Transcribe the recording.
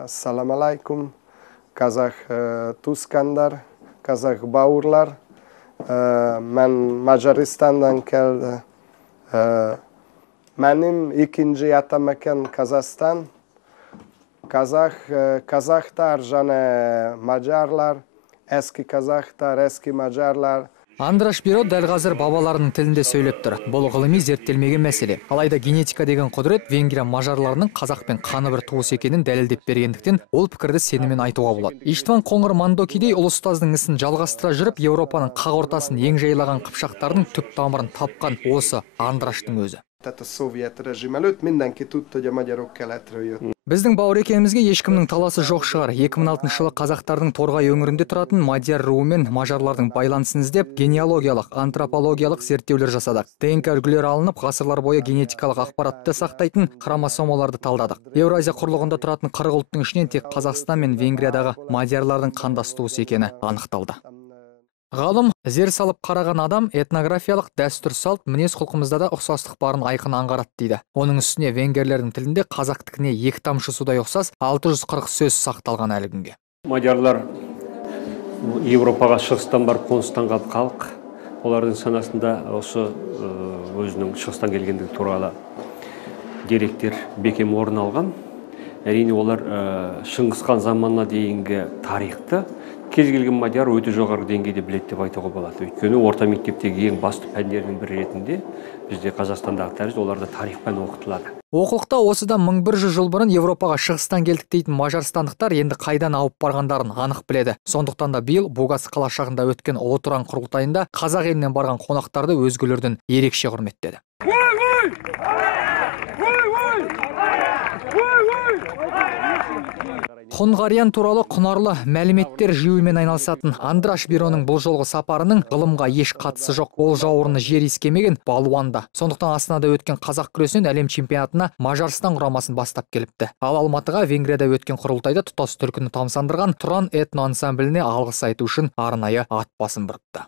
Assalamu alaikum, Kazak Tuskanlar, Kazak Bauurlar. Ben Macaristan'dan geldim. Benim ikinci atamekan Kazakistan. Kazaklar, және Macarlar, eski Kazaklar, eski Macarlar. Андраш Биро дәл қазір бабаларының тілінде сөйлеп тұр. Бұл ғылыми зерттелмеген мәселе. Алайда генетика деген құдірет Венгрия мажарларының қазақпен қаны бір туыс екенін дәлелдеп бергендіктен ол пікірді сеніммен айтуға болады. Иштван Қоңыр Мандокидей ұлы ұстаздың ісін жалғастыра жүріп, Еуропаның қақ ортасын ең жайлаған қыпшақтардың түп тамырын тапқан осы Андраштың өзі. Tehát a szovjet rezsim előtt mindenki tudta, hogy a magyarok keletről jött. Біздің бауыр екенімізге ешкімнің таласы жоқ шығар. 2006 жылы қазақтардың Торғай өңірінде тұратын мадияр руы мен мажарлардың байланысын іздеп, генеалогиялық, антропологиялық зерттеулер жасадық. ДНК үлгілері алынып, ғасырлар бойы генетикалық ақпаратты сақтайтын хромосомаларды талдадық. Еуразия құрлығында тұратын 40 ұлттың ішінен тек Қазақстан мен Венгриядағы мадиярлардың қандас туыс екені анықталды. Ғалым, зер салып қараған адам этнографиялық дәстүр салт мінез құлқымызда да ұқсастық барын айқын аңғарады дейді. Оның үстіне венгерлердің тілінде қазақтікіне екі тамшы судай ұқсас 640 сөз сақталған әлі күнге. Мадиярлар Европаға шығыстан барып қоныстанған халық. Олардың санасында осы өзінің шығыстан келгендігі туралы деректер бекем орын алған. Әрине олар Шыңғыс хан заманына дейінгі тарихты кез келген мадияр өте жоғары деңгейде біледі деп айтуға болады. Өйткені орта мектептегі ең басты пәндердің бірі ретінде бізде Қазақстандағы тәрізді оларда тарих пәні оқытылады. Оқулықта осыдан 1100 жыл бұрын Европаға шығыстан келдік дейтін мажарстандықтар енді қайдан ауып барғандарын анық біледі. Сондықтан да биыл Бугас қалашығында өткен Ұлы Тұран құрылтайында қазақ елінен барған қонақтарды өзгелерден ерекше құрметтеді. Құнғариян туралы құнарлы мәліметтер жиюмен айналысатын Андраш Бироның бұл жолғы сапарының ғылымға еш қатысы жоқ. Ол жауырыны жер иіскемеген балуанда. Сондықтан Астанада өткен қазақ күресінен әлем чемпионатына Мажарстан құрамасын бастап келіпті. Ал Алматыға Венгрияда өткен құрылтайда тұтас түркіні тамсандырған Тұран этно ансамбліне алғыс айту үшін арнайы ат басын бұрыпты.